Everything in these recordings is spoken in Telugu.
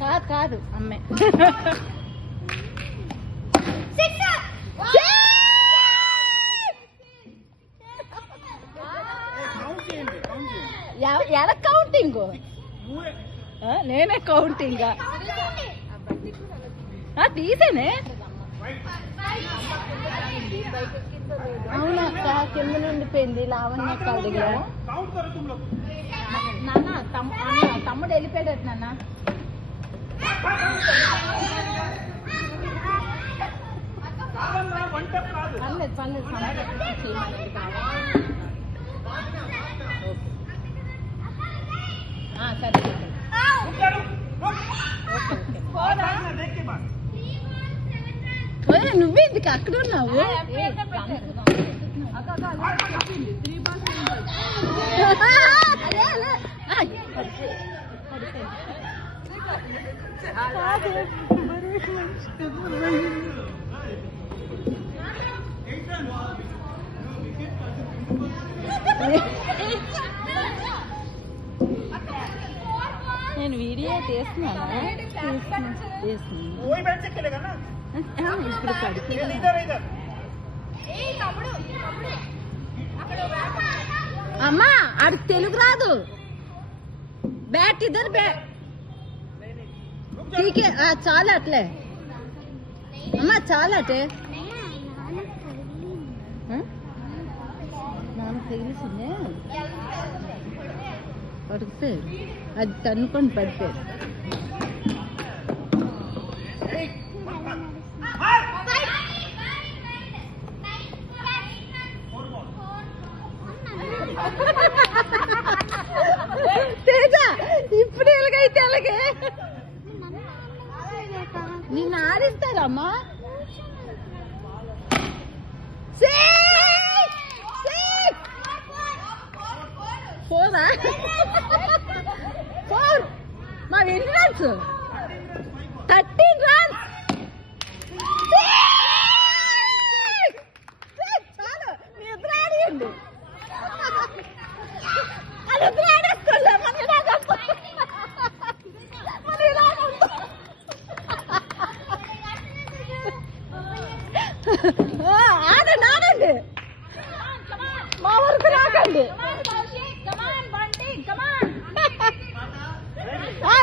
కాదు కాదు అమ్మే ఎలా కౌంటింగ్ నేనే కౌంటింగ్ తీసేనే అవునక్క కింద నుండిపోయింది లావణ్య అక్క దగ్గర నాన్న తమ్ముడు వెళ్ళిపోయాడు నాన్న పర్లేదు పర్లేదు సరే నువ్వేందుకు అక్కడ ఉన్నావు నేను వీడియో తీస్తున్నాను ఇప్పుడు అమ్మా ఆడికి తెలుగు రాదు బ్యాట్ ఇద్దరు బ్యాట్ చాలా అట్లే అమ్మా చాలా అటే నాన్న తగిలిసిందే పడితే అది తన్నుకొని పడిపోయారు తేజ ఇప్పుడు ఎలాగైతే అలాగే నిన్ను ఆడిస్తారమ్మా పోదా 4 మా ఎన్ని రన్స్ 13 రన్స్ చాలు మీ ఇద్దరు ఆడియండి అది ఇద్దరు ఆడేసుకోలే ఆడండి ఆడండి మా వరకు రాకండి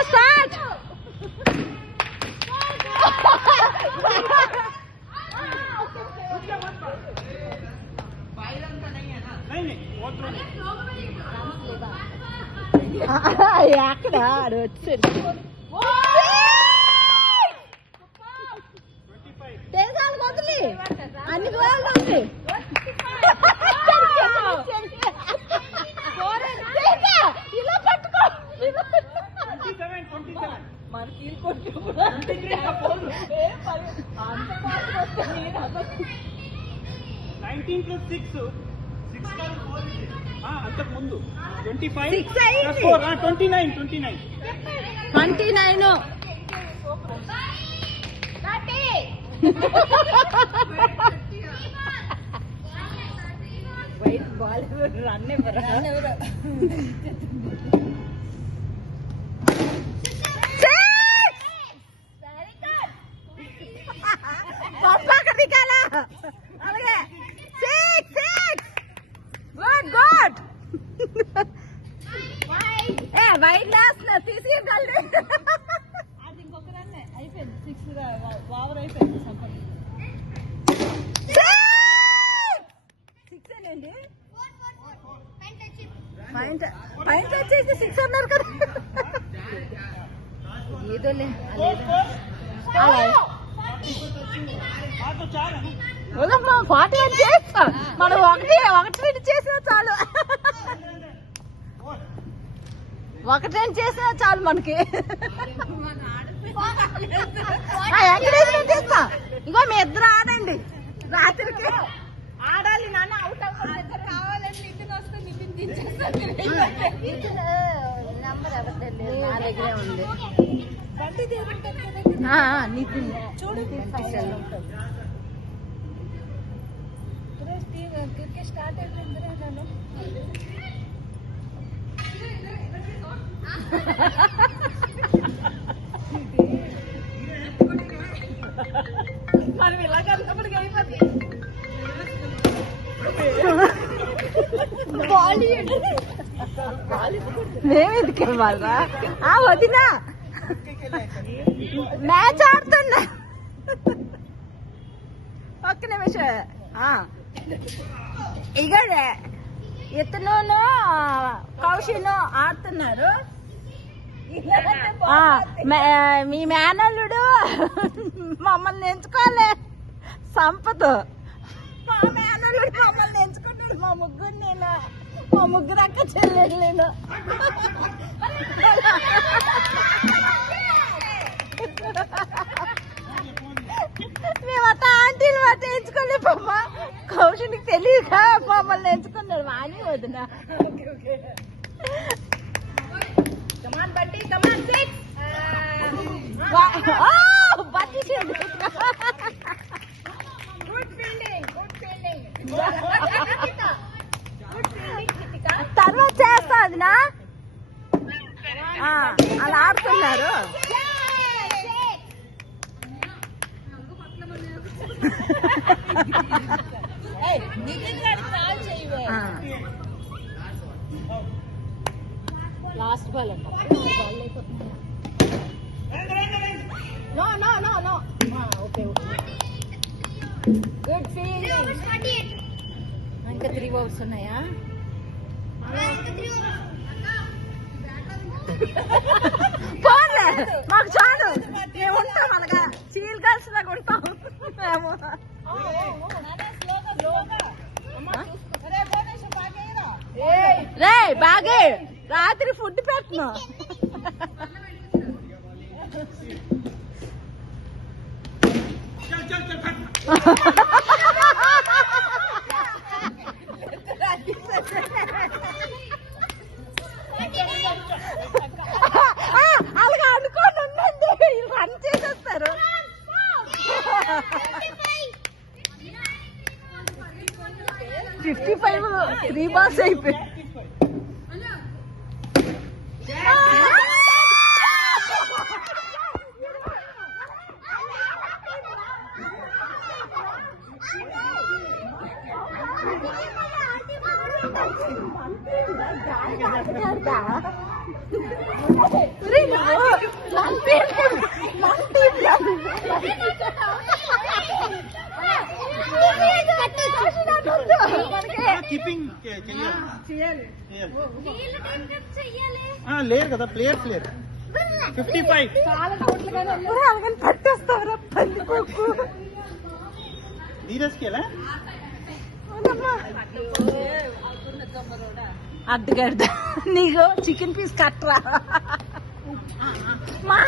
స్టార్ట్ అక్కడ వచ్చాడు తేజాలు వదిలి అన్ని దూరాలు ఉంది ఇలా పట్టుకో మనకి 19+6 అంతకు ముందు 29 వైట్ బాల్ రన్ ఎవరు వైట్ గ్లాస్ తీసుకెళ్ళండి అది ఇంకొక రన్ అయిపోయింది 6 ఓవర్ అయిపోయింది సంపద 6 అండి పాయింట్ వచ్చేసి 6 అన్నారు కదా ఏదోలే వదమ్మా 40 అని చేస్తా మనం ఒకటి చేసినా చాలు ఒకటి చేసినా చాలు మనకి ఎంకరేజ్మెంట్ చేస్తా ఇంకో మీ ఇద్దరు ఆడండి రాత్రికి ఆడాలి నాన్న అవుట్ కావాలని నితిన్ వస్తే నితిన్ నంబర్ ఎవరిదండి నా దగ్గరే ఉంది నితిన్ చూడు క్రికెట్ స్టార్ట్ అయిపోయిందిరా నన్ను మేము ఎందుకు ఇవ్వాలరా? వదినా మ్యాచ్ ఆడుతున్నా. ఒక్క నిమిషం. ఇక ఇతను కౌశిను ఆడుతున్నారు. మీ మేనల్లుడు మమ్మల్ని ఎంచుకోలే. సంపద మా మేనల్లుడు మమ్మల్ని ఎంచుకుంటాడు. మా ముగ్గురు అక్క చెల్లెలు నేను. మేమట్ట ఆంటీలు అట్ట ఎంచుకోలేపమ్మా. కౌశినికి తెలియక మమ్మల్ని ఎంచుకున్నాడు. వాణి వదిన తర్వాత చేస్తా అదినా. అలా ఆడుతున్నారు. Last ball no okay good feeling. ఇంకా 3 ఓవర్స్ ఉన్నాయా? పోలే మాకు చాలు. మేము ఉంటాం అలాగా చీల్ గర్ల్స్ లాగా ఉంటాం మేము. రే బాగే రాత్రి ఫుడ్ పెట్టను. అలాగా అనుకోని ఉండండి. రన్ చేసేస్తారు. 55 3 balls అయిపోయి. లేరు కదా ప్లేయర్ 55. అలాగని పట్టేస్తావరా పందికొక్కు. నీరజ్కేలా అడ్డుగడ్డ నీకు చికెన్ పీస్ కట్టరా. మా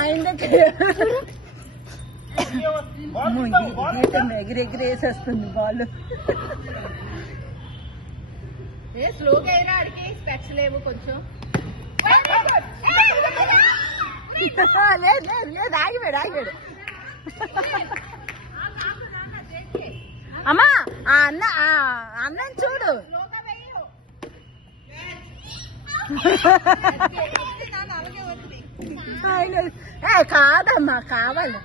ఆయన దగ్గర ఎగిరెగిరేసేస్తుంది బాల్. స్లోగా అయినా అడిగి స్పెక్స్ లేవు కొంచెం. లేదు ఆగిపోయాడు. అమ్మా అన్నని చూడు. కాదమ్మా కావాలి.